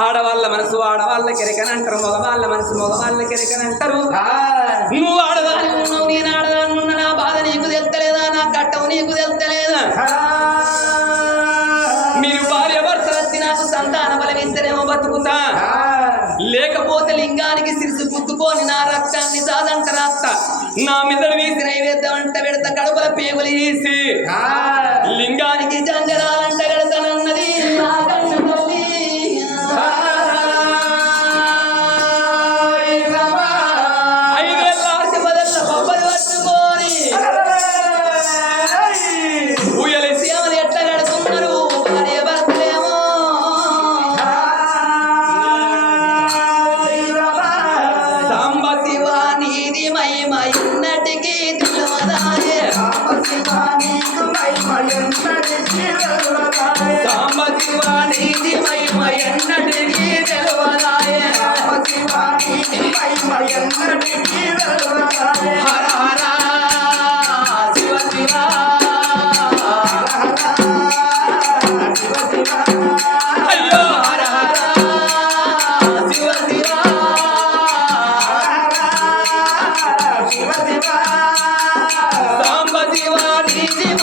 ఆడవాళ్ళ మనసు ఆడవాళ్ళ కెరకనంటారు మగవాళ్ళ మనసు మగవాళ్ళ కెరకనంటారు నువ్వు ఆడదాని ఉన్నావు నేను ఆడదాని ఉన్నా నా బాధ నీకు తెలుతలేదా నా కట్టం నీకు తెలుతలేదా మీరు భార్య భర్త వచ్చి నాకు సంతాన బలం ఇద్దరేమో బతుకుతా. లేకపోతే లింగానికి సిరిసి పుట్టుకొని నా రక్తాన్ని సాదంట రాస్త నా మిద్దడు వీసి నైవేద్యం అంట పెడత కడుపుల పేగులు తీసి లింగానికి జంజరాలంట పెడతానన్నది నా కన్న తల్లి. ఐదేళ్ళ ఆశ బదల్ల బొబ్బలు పట్టుకొని ఊయలి సేవలు మహిమ ఎన్నటికీ మహిమ ఎన్నటికీ హర హర శివ శివ అయ్యో హర హర శివ శివ శివ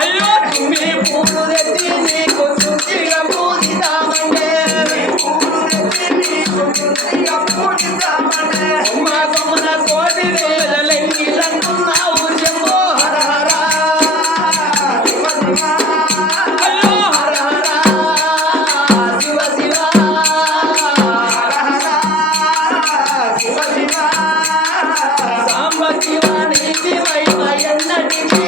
అయ్యో తుమ్మి పూలు తెచ్చి నీకు తృప్తిగా పూజిదామంటే అమ్మ కొమ్మన కోటి వేలెంగిలంటున్నావు చెప్పు. హర హర అయ్యో హర హర శివ శివ. సాంబ శివ నీతి ఎన్నటికీ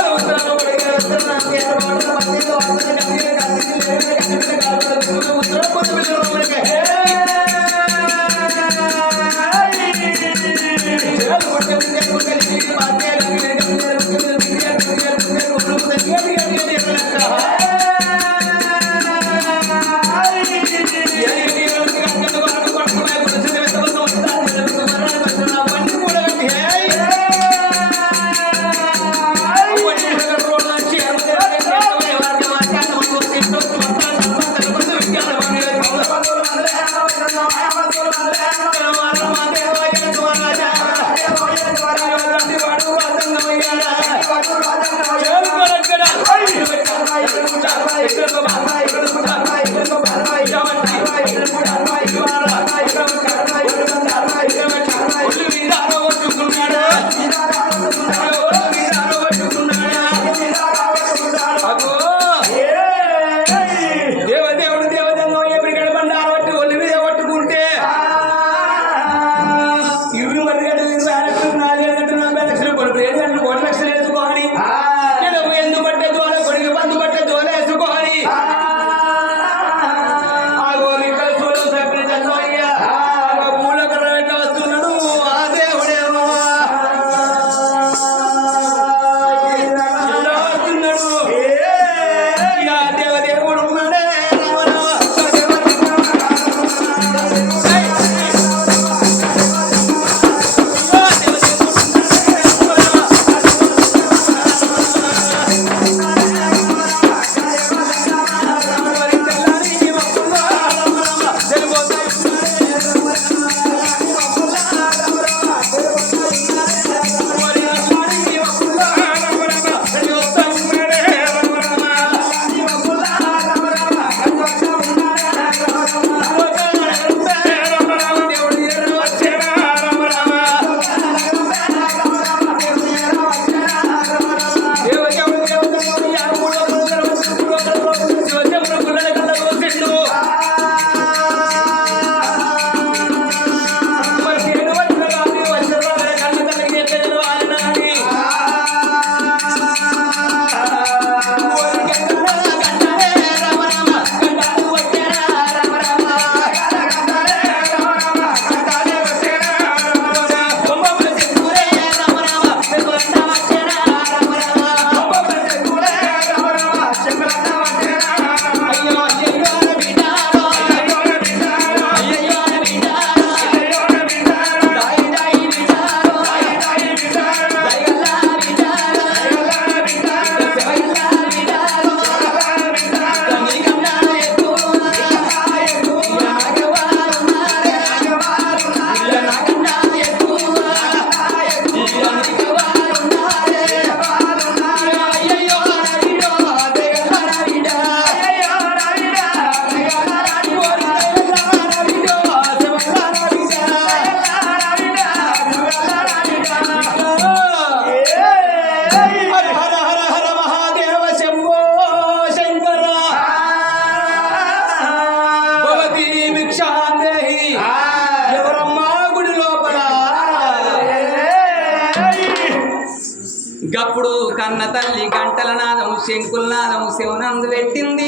నాదం శంకుల నాదం శివనందు పెట్టింది.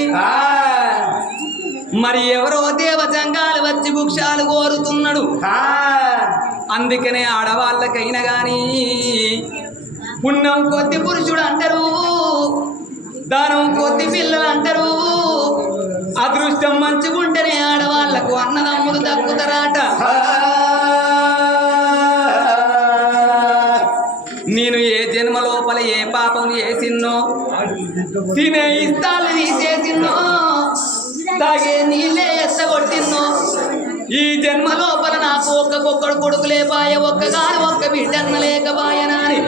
మరి ఎవరో దేవజంగాలు వచ్చి భుక్షాలు కోరుతున్నాడు. అందుకనే ఆడవాళ్ళకైనా గాని పుణ్యం కొద్ది పురుషుడు అంటారు దానం కొద్ది పిల్లలు అంటారు అదృష్టం మంచిగుంటేనే ఆడవాళ్ళకు అన్నదమ్ములు దక్కుతారాట. తినే ఇస్తాలు తీసేసిన్నో తాగే నీళ్ళే ఎత్తగొట్టిన్నో ఈ జన్మ లోపల నాకు ఒక్కొక్కడు కొడుకు లేపాయ ఒక్కగాని ఒక్క బిడ్డన్న లేకపాయనాని